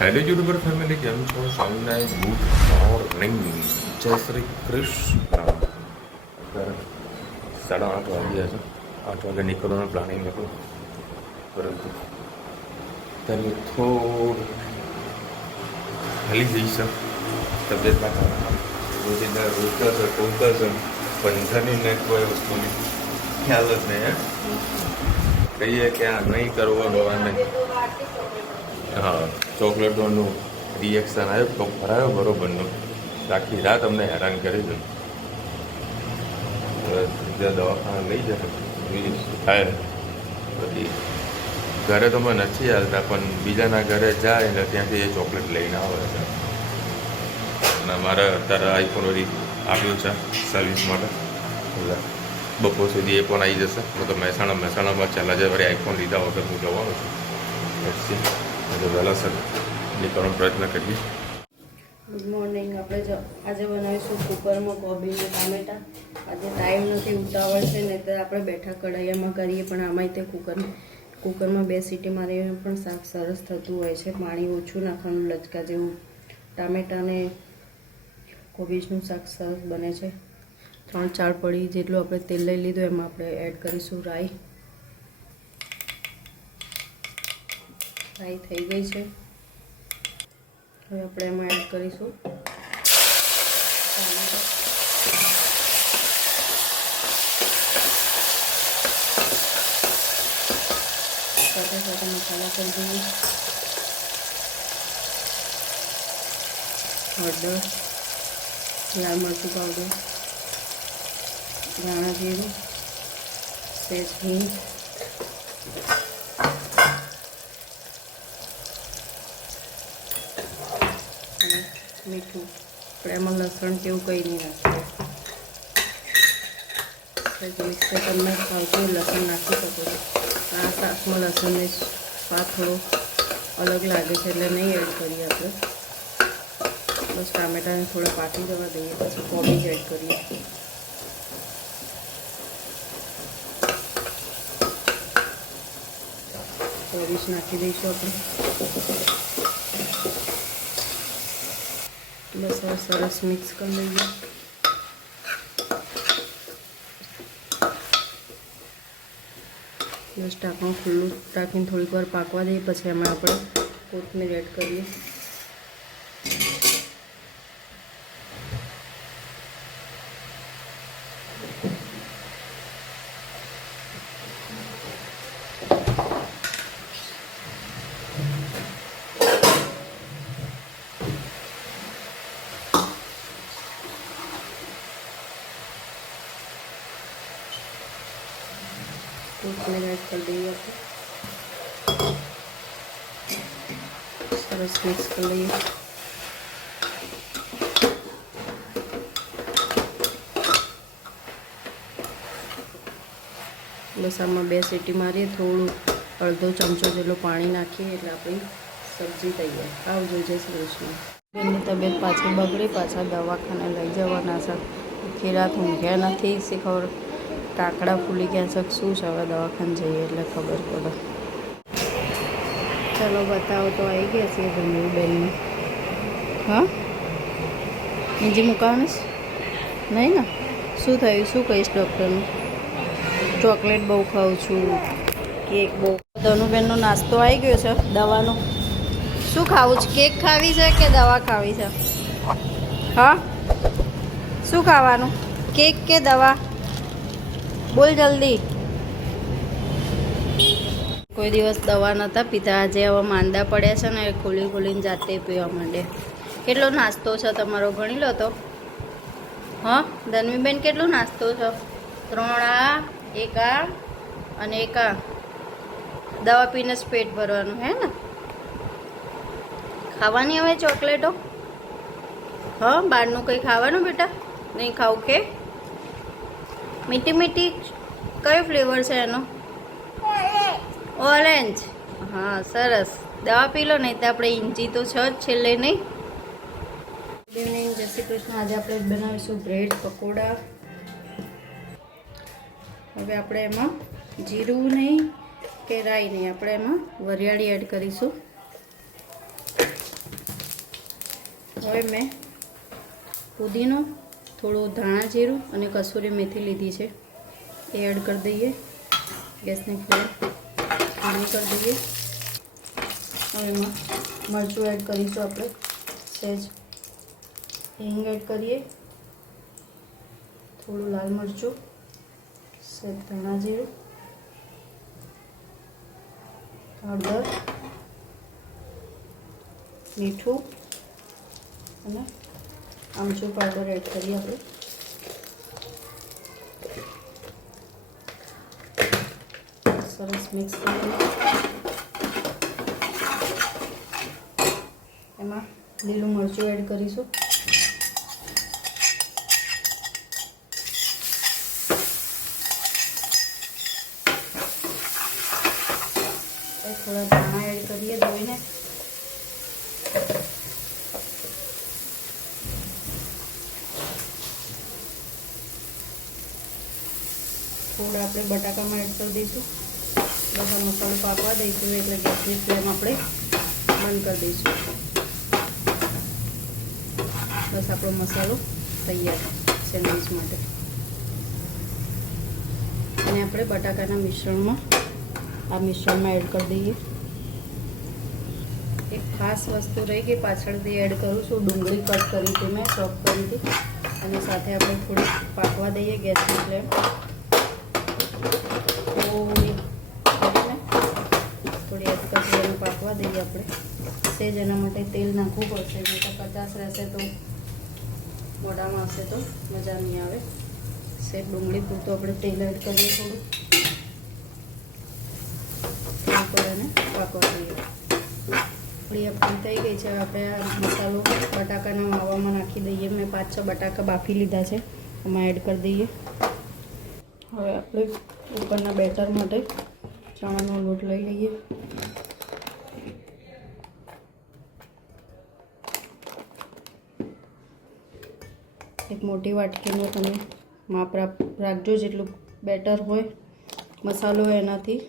Hello YouTuber family, કેમ છો? Swaminarayan, good morning, જય શ્રી કૃષ્ણ. અત્યારે 8:30 વાગ્યા છે. 8 વાગે નીકળવાનું પ્લાનિંગ હતું, પરંતુ અત્યારે થોડું હલી જઈ છે તબિયતના કારણે. રોજના રોજતા છે કોલતા છે પંથરની ને કોઈ વસ્તુની ખ્યાલ જ નહીં. કહીએ કે આ નહીં કરવાનું આ નહીં. હા, ચોકલેટ દોડનું રિએક્શન આવ્યું તો ભરાયો બરોબરનું. આખી રાત અમને હેરાન કરી દીધું. હવે બીજા દવાખાના લઈ જાય બીજું શું થાય. બધી ઘરે તો મને નથી હાલતા, પણ બીજાના ઘરે જાય ને ત્યાંથી એ ચોકલેટ લઈને આવે છે. અને મારે અત્યારે આઈફોન વળી આપ્યું છે સર્વિસ માટે, એટલે બપોર સુધી એ પણ આવી જશે. હું તો મહેસાણામાં છેલ્લા જે વળી આઈફોન લીધા વગર હું જવાનું છું. એટલે વહેલાસર નીકળવાનો પ્રયત્ન કરીએ. Good morning. આપણે આજે બનાવીશું કુકરમાં કોબી અને ટામેટા. આજે ટાઈમ નથી, ઉતાવળ છે ને, તો આપણે બેઠા કઢાઈયામાં કરીએ, પણ આમાંય તે કુકરમાં 2 સીટી મારીને પણ શાક સરસ થતું હોય છે. પાણી ઓછું નાખવાનું, લચકા જેવું. ટામેટા ને કોબીજનું શાક સરસ બને છે. 3-4 પડી જેટલું આપણે તેલ લઈ લીધું, એમાં આપણે એડ કરીશું રાઈ. રાઈ થઈ ગઈ છે. હવે આપણે એમાં એડ કરીશું ટામેટા. સાથે સાથે મસાલા કરી દઈએ. હળદર, લાલ મરચું પાવડર, ધાણા જીરું, સેજ હિંગ, અને મીઠું. આપણે એમાં લસણ કેવું કંઈ નહીં નાખીએ. મિક્સ તમને ભાવતું લસણ નાખી શકો છો. આ શાકમાં લસણને સ્વાદ થોડો અલગ લાગે છે, એટલે નહીં એડ કરીએ આપણે. બસ ટામેટાને થોડા પાકી જવા દઈએ, પછી કોબીજ એડ કરીએ. કોબીજ નાખી દઈશું આપણે. બસ હવે સરસ મિક્સ કરી લઈએ. બસ ઢાંકણું ખુલ્લું રાખીને થોડીક વાર પાકવા દઈએ, પછી એમાં આપણે કોથમીર એડ કરીએ. કોથમીર એડ કરી દઈએ આપણે. સરસ મિક્સ કરી લઈએ. બસ આમાં 2 સીટી મારીએ, થોડું અડધો ચમચો જેટલું પાણી નાખીએ, એટલે આપણી સબ્જી તૈયાર. આવજો. જય શ્રી કૃષ્ણ. બેનની તબિયત પાછી બગડી, પાછા દવાખાને લઈ જવાના છે. આખી રાત ઊંઘ્યા નથી, ખબર કાકડા ફૂલી ગયા છે શું છે. હવે દવાખાને જઈએ એટલે ખબર પડે. ચલો બતાવો તો આવી ગયા છીએ ધનુબેનને. હા, બીજી મુકાવાનું નહીં ને? શું થયું? શું કહીશ ડૉક્ટરનું? ચોકલેટ બહુ ખાઉં છું, કેક બહુ. ધનુબેનનો નાસ્તો આવી ગયો છે દવાનો. શું ખાવું છે? કેક ખાવી છે કે દવા ખાવી છે? હા, શું ખાવાનું? કેક કે દવા? બોલ જલ્દી. કોઈ દિવસ દવા નહોતા પીતા, આજે હવે માંદા પડ્યા છે ને, ખોલીને જાતે પીવા માંડે. કેટલો નાસ્તો છે તમારો? ગણી લો તો. હા ધનવીબેન, કેટલો નાસ્તો છે? 3 આ, 1 આ અને 1 આ. દવા પીને જ પેટ ભરવાનું હે ને? ખાવાની હવે ચોકલેટો? હા, બહારનું કંઈ ખાવાનું બેટા? નહીં ખાવું કે? મીઠી મીઠી કયો ફ્લેવર છે એનો? ઓરેન્જ. હા સરસ. દવા પી લો, નહીં તો આપણે ઇંચી તો છે જ છેલ્લે. નહીં? ગુડ ઇવનિંગ, જય શ્રી કૃષ્ણ. આજે આપણે બનાવીશું બ્રેડ પકોડા. હવે આપણે એમાં જીરું નહીં કે રાઈ નહીં, આપણે એમાં વરિયાળી એડ કરીશું. હવે મેં પુદીનો, થોડું ધાણા જીરું અને કસૂરી મેથી લીધી છે, એ એડ કરી દઈએ. ગેસની ફ્લેમ ધીમી કરી દઈએ. હવે એમાં મરચું એડ કરીશું આપણે, સહેજ હિંગ એડ કરીએ, થોડું લાલ મરચું, સહેજ ધાણા જીરું, હળદર, મીઠું અને આમચૂર પાવડર એડ કરીએ આપણે. સરસ મિક્સ કરીએ. એમાં લીલું મરચું એડ કરીશું. થોડા ધાણા એડ કરીએ ધોઈને. થોડા આપણે બટાકામાં એડ કરી દઈશું. બધા મસાલો પાકવા દઈશું એટલે ગેસની ફ્લેમ આપણે બંધ કરી દઈશું. બસ આપણો મસાલો તૈયાર સેન્ડવિચ માટે. અને આપણે બટાકાના મિશ્રણમાં એડ કરી દઈએ. એક ખાસ વસ્તુ રહી ગઈ પાછળથી એડ કરું છું, ડુંગળી કટ કરી હતી મેં, ચોપ કરી હતી, અને સાથે આપણે થોડી પાકવા દઈએ ગેસની ફ્લેમ. થોડી અધકચરાને પાકવા દઈએ આપણે. સહેજ એના માટે તેલ નાખવું પડશે, નહીં તો કચાશ રહેશે તો મોઢામાં હશે તો મજા નહીં આવે. સહેજ ડુંગળી પૂરતું આપણે તેલ એડ કરીએ, થોડું એને પાકવા દઈએ. આપણી થઈ ગઈ છે. આપણે આ મસાલો બટાકાના માવામાં નાખી દઈએ. મેં 5-6 બટાકા બાફી લીધા છે, એમાં એડ કરી દઈએ. હવે આપણે ઉપરના બેટર માટે ચણાનો લોટ લઈ લઈએ. એક મોટી વાટકીનું તમે માપ રાખજો, જેટલું બેટર હોય મસાલો હોય એનાથી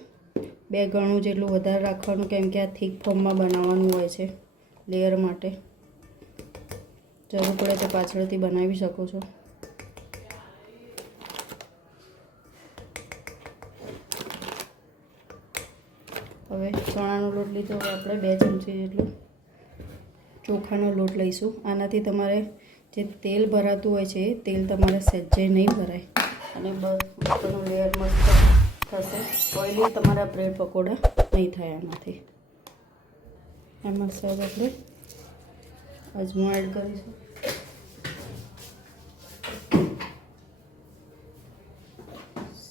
2 ગણું જેટલું વધારે રાખવાનું, કેમ કે આ થીક ફોર્મમાં બનાવવાનું હોય છે. લેયર માટે જરૂર પડે તો પાછળથી બનાવી શકો છો. હવે ચણાનો લોટ લીધો. હવે આપણે 2 ચમચી જેટલું ચોખાનો લોટ લઈશું. આનાથી તમારે જે તેલ ભરાતું હોય છે એ તેલ તમારે સહેજે નહીં ભરાય અને બધાનું લેયર મસ્ત થશે. ઓઇલી તમારા બ્રેડ પકોડા નહીં થાય આનાથી. એમાં સહેજ આપણે અજમો એડ કરીશું.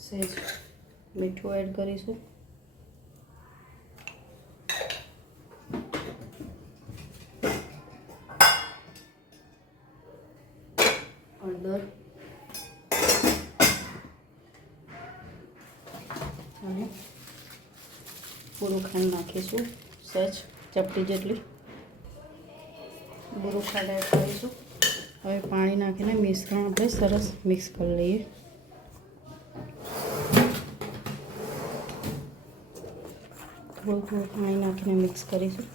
સહેજ મીઠું એડ કરીશું. હળદર અને પૂરું ખાંડ નાખીશું, સહેજ ચપટી જેટલી પૂરું ખાંડ એડ કરીશું. હવે પાણી નાખીને મિશ્રણ આપણે સરસ મિક્સ કરી લઈએ. થોડું પાણી નાખીને મિક્સ કરીશું.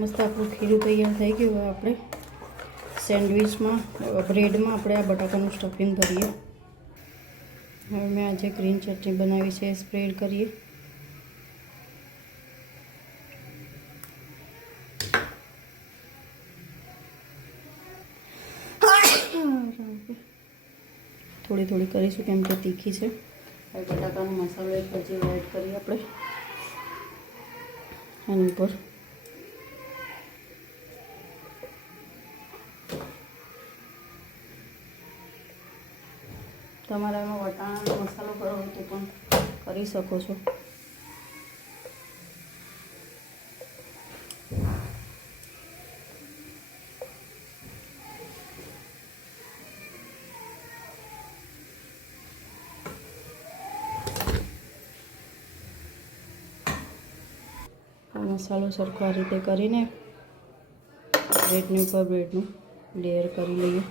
મસ્ત આપણું ખીરું તૈયાર થઈ ગયું. હવે આપણે સેન્ડવિચમાં બ્રેડમાં આપણે આ બટાકાનું સ્ટફિંગ ભરીએ. હવે મેં આજે ગ્રીન ચટણી બનાવી છે, સ્પ્રેડ કરીએ. થોડી થોડી કરીશું કેમ કે તીખી છે. હવે બટાકાનો મસાલો એક પછી એડ કરીએ આપણે આની ઉપર. તમારે એમાં વટાણાનો મસાલો કરવો હોય તો પણ કરી શકો છો. મસાલો સરખો આ રીતે કરીને બ્રેડની ઉપર બ્રેડનું લેયર કરી લઈએ.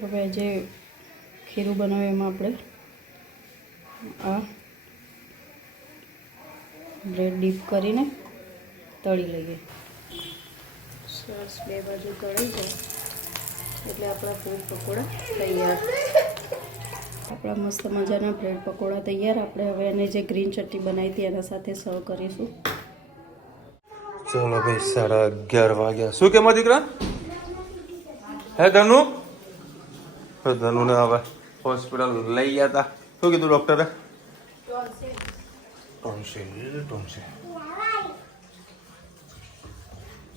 હવે જે ખીરું બનાવે એમાં આપણે આ બ્રેડ ડીપ કરીને તળી લઈએ. સરસ બે બાજુ તળી જાય એટલે આપણા બ્રેડ પકોડા તૈયાર. આપણા મસ્ત મજાના બ્રેડ પકોડા તૈયાર. આપણે હવે એને જે ગ્રીન ચટણી બનાવી હતી એના સાથે સર્વ કરીશું. ચલો ભાઈ 11:30 વાગ્યા. શું કેમ દીકરા? હે ધનુ? ધનુને હવે હોસ્પિટલ લઈ ગયા હતા. શું કીધું ડોક્ટરે? ટોન્સિલ.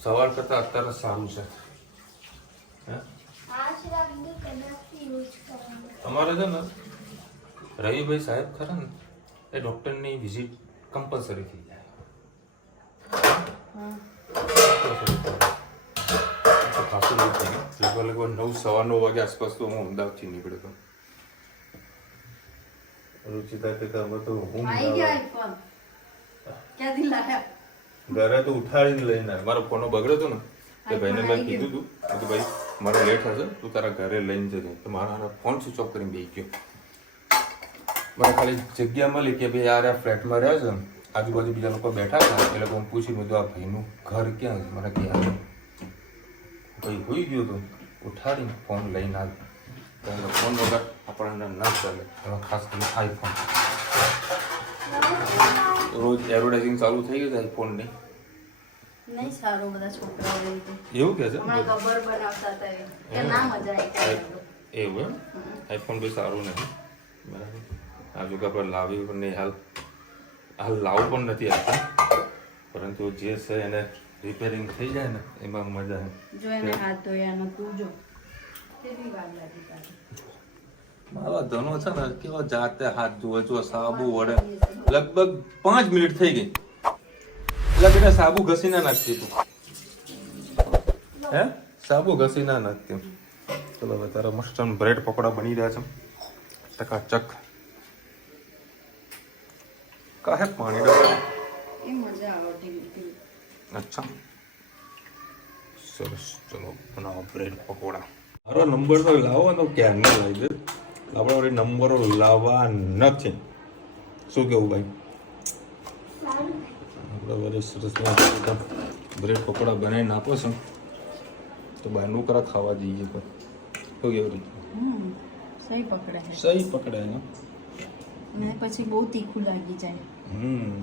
સવાર કરતા અત્યારે સારું છે. અમારે છે ને રવિભાઈ સાહેબ ખરા ને એ ડોક્ટરની વિઝિટ કમ્પલસરી થઈ જાય. ખાસું લેટ થઈ ગયું. લગભગ 9:15 વાગે આસપાસ તો હું અમદાવાદથી નીકળ્યો હતો. રુચિતા કે અમે તો હું ઘરે તો ઉઠાડીને લઈને મારો ફોન બગડ્યો હતો ને તે ભાઈને મેં કીધું હતું કે ભાઈ મારે લેટ હશે તું તારા ઘરે લઈને જજે. તો મારા ફોન સ્વિચ ઓફ કરીને બેસી ગયો. મને ખાલી જગ્યા મળી કે ભાઈ યાર આ ફ્લેટમાં રહે છે, આજુબાજુ બીજા લોકો બેઠા હતા એ લોકો પૂછી મેં આ ભાઈનું ઘર ક્યાં છે. મને ક્યાં ભાઈ હોઈ ગયો હતો ઉઠાડીને ફોન લઈને આવ્યો. ફોન વગર આપણને ના ચાલે. એમાં ખાસ કરીને આઈફોન રોજ એડવર્ટાઇઝિંગ ચાલુ થઈ ગયું આઈફોનની. નહીં સારું બધા છોકરાઓ એવું કે છે ગબ્બર બનાવતા હતા કે ના મજા આવી. એવું એમ આઈફોન બી સારું નથી બરાબર. આ જગ્યા પર લાવી પણ નહીં હાલ લાવું પણ નથી આવતા, પરંતુ જે છે એને રિપેરિંગ થઈ જાય ને એમાં મજા આવે. જો એને હાથ ધોયા ને તું જો કેવી વાર લાગી તારી. મારા ધનો છે ને કેવા જાતે હાથ ધોવે છો સાબુ વડે. લગભગ 5 મિનિટ થઈ ગઈ એટલે બેટા સાબુ ઘસી ના નાખતી તું. હે સાબુ ઘસી ના નાખતી. ચલો હવે તારા મસ્ત બ્રેડ પકોડા બની રહ્યા છે ચકાચક. કાહે પાણી ડબલ એ મજા આવતી. અચ્છા સરસ. ચલો બનાવો બ્રેડ પકોડા. મારો નંબર તો લાવો તો ક્યાં ના લાવી દે. આપણે વળી નંબરો લાવવા નથી. શું કેવું ભાઈ? આપણે વળી સરસ બ્રેડ પકોડા બનાવીને આપો છો તો બહારનું કરા ખાવા જઈએ તો શું કેવું? સહી પકડાય. સહી પકડાય ને. અને પછી બહુ તીખું લાગી જાય.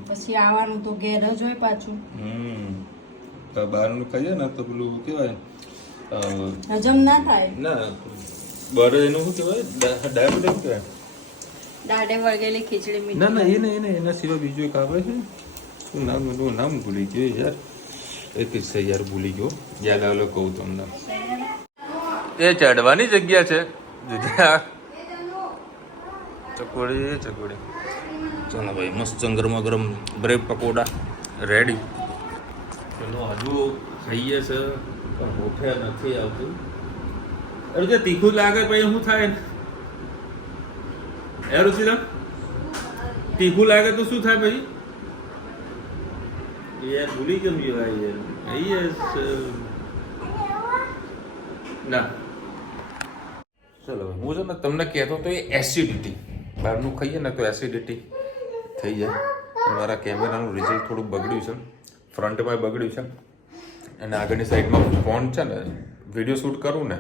પછી આવવાનું તો ઘેર જ હોય પાછું. તો બહારનું ખાઈએ ને તો પેલું કેવાય હજમ ના થાય ના. બહાર એનું શું કહેવાય ડાયાબિટીસ કહેવાય. દાડે વળગેલી ખીચડી મીઠી. ના એને એના સિવાય બીજું એક આવે છે. શું નામ ભૂલી ગયો યાર. એક છે યાર ભૂલી ગયો. યાદ આવેલો કહું તમને. એ ચડવાની જગ્યા છે. ચકોડી ચલો ભાઈ મસ્ત ગરમા ગરમ બ્રેડ પકોડા રેડી. ચલો હજુ ખાઈએ છે પણ હોઠે નથી આવતું. અરે જે તીખું લાગે પછી શું થાય? એ રુચિરા તીખું લાગે તો શું થાય પછી? યાર ભૂલી કેમ ગયો યાર. ના ચલો હું છે ને તમને કહેતો તો એ એસિડિટી બહારનું ખાઈએ ને તો એસિડિટી થઈ જાય. મારા કેમેરાનું રિઝલ્ટ થોડું બગડ્યું છે. ફ્રન્ટમાં બગડ્યું છે અને આગળની સાઈડમાં ફોન છે ને વિડીયો શૂટ કરું ને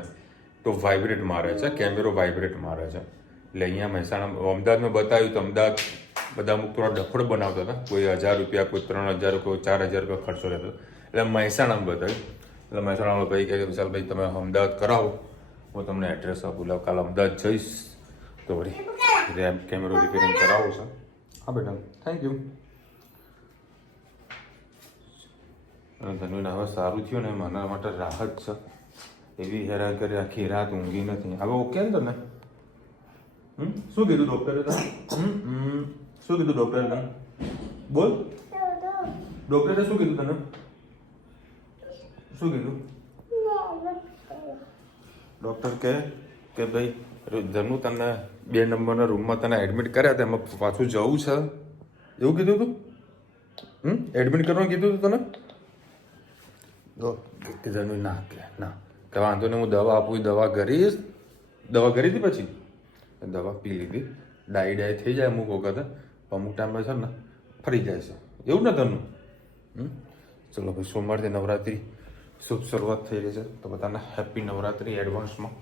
તો વાઇબ્રેટ મારે છે. કેમેરો વાઇબ્રેટ મારે છે. એટલે અહીંયા મહેસાણા અમદાવાદમાં બતાવ્યું તો અમદાવાદ બધા અમુક થોડા ડફડ બનાવતા હતા. કોઈ 1000 રૂપિયા, કોઈ 3000, કોઈ 4000 રૂપિયા ખર્ચો રહેતો. એટલે મહેસાણામાં બતાવ્યું. એટલે મહેસાણામાં ભાઈ કહે વિશાલ ભાઈ તમે અમદાવાદ કરાવો, હું તમને એડ્રેસ આપું. એટલે કાલે અમદાવાદ જઈશ તો વળી રેમ કેમેરો રિપેરિંગ કરાવો છે. હા બેટા થેન્ક યુ. ધનુને હવે સારું થયું ને મારા માટે રાહત છે. એવી હેરાન કરી આખી રાત ઊંઘી નથી. હવે ઓકે ને તને? શું કીધું ડોક્ટરે તને? શું કીધું ડોક્ટરે તને? બોલ. ડોક્ટરે શું કીધું તને? શું કીધું? ડોક્ટર કહે કે ભાઈ ધનુ તને 2 નંબરના રૂમમાં તને એડમિટ કર્યા હતા એમાં પાછું જવું છે એવું કીધું હતું? એડમિટ કરવાનું કીધું હતું તને? કે ધનુ ના કે વાંધો નહીં હું દવા આપું. દવા કરીશ. દવા કરી હતી પછી દવા પી લીધી. ડાઈ થઈ જાય અમુક વખત. અમુક ટાઈમે છે ને ફરી જાય છે. એવું ને તનું ચલો ભાઈ સોમવારથી નવરાત્રિ શુભ શરૂઆત થઈ રહી છે તો બધાને હેપી નવરાત્રિ એડવાન્સમાં.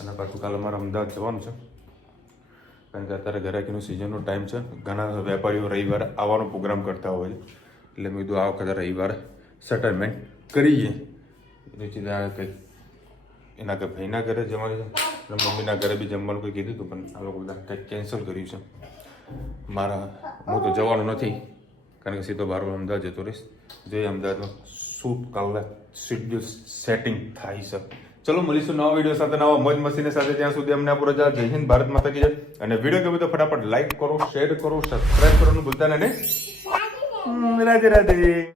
અને પાછું કાલે અમારે અમદાવાદ જવાનું છે કારણ કે અત્યારે ગરાકીનું સિઝનનો ટાઈમ છે. ઘણા વેપારીઓ રવિવારે આવવાનો પ્રોગ્રામ કરતા હોય છે એટલે મેં કીધું આ વખતે રવિવારે સેટલમેન્ટ કરીએ. પછી કંઈક એના કે ભાઈના ઘરે જવાનું છે અને મમ્મીના ઘરે બી જમવાનું કંઈ કીધું હતું પણ આ લોકો બધા કંઈક કેન્સલ કર્યું છે. હું તો જવાનું નથી કારણ કે સીધો બાર અમદાવાદ જતો રહીશ. જોઈએ અમદાવાદમાં શું કાલે શેડ્યુલ સેટિંગ થાય છે. ચલો મળીશું નવા વિડીયો સાથે, નવા મોજ મસ્તીની સાથે. ત્યાં સુધી અમને પૂરો જય હિન્દ, ભારત માતા કી જય. અને વિડીયો ગમે તો ફટાફટ લાઈક કરો, શેર કરો, સબસ્ક્રાઈબ કરવાનું ભૂલતા નહીં. રાધે રાધે.